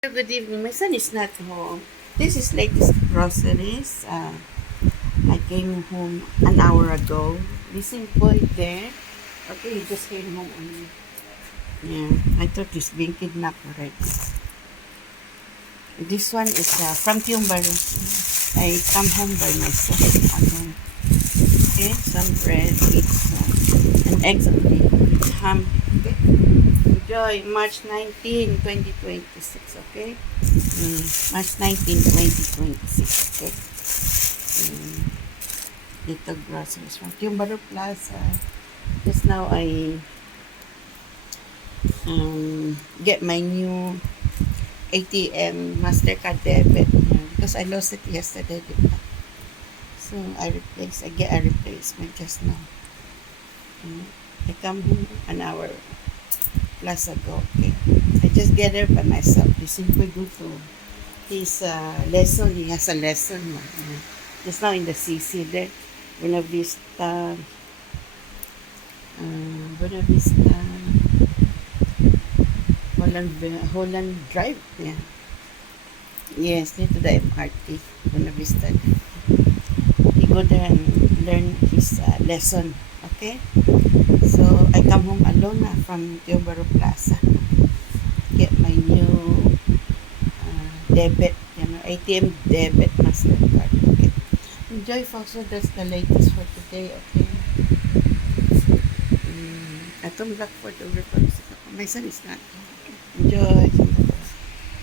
Good evening. My son is not home. This is latest groceries. I came home an hour ago. Listen boy there. Okay, he just came home only. Yeah, I thought he's being kidnapped already. This one is from Tiumbaru. I come home by myself alone. Okay, some bread, pizza, and eggs only. Ham. Okay. Enjoy March 19, 2026. Okay. March 19, 2026. Okay. Dito groceries from Tiumbaru Plaza. Just now I get my new ATM Mastercard debit because I lost it yesterday. Diba? So I get a replacement just now. I come home an hour plus ago. Okay. I just get there by myself. This simply go to his lesson. He has a lesson. Just now in the CC there. Buena Vista. Buena Vista. Holland Drive. Yeah. Yes, near to the MRT. Buena Vista. He go there and learn his lesson. Okay? So, I come home alone from Tiumbaru Plaza. Get my new debit, ATM debit Mastercard. Okay. Enjoy, folks. So, that's the latest for today. Okay. Atong Blackford over. My son is not. Okay. Enjoy.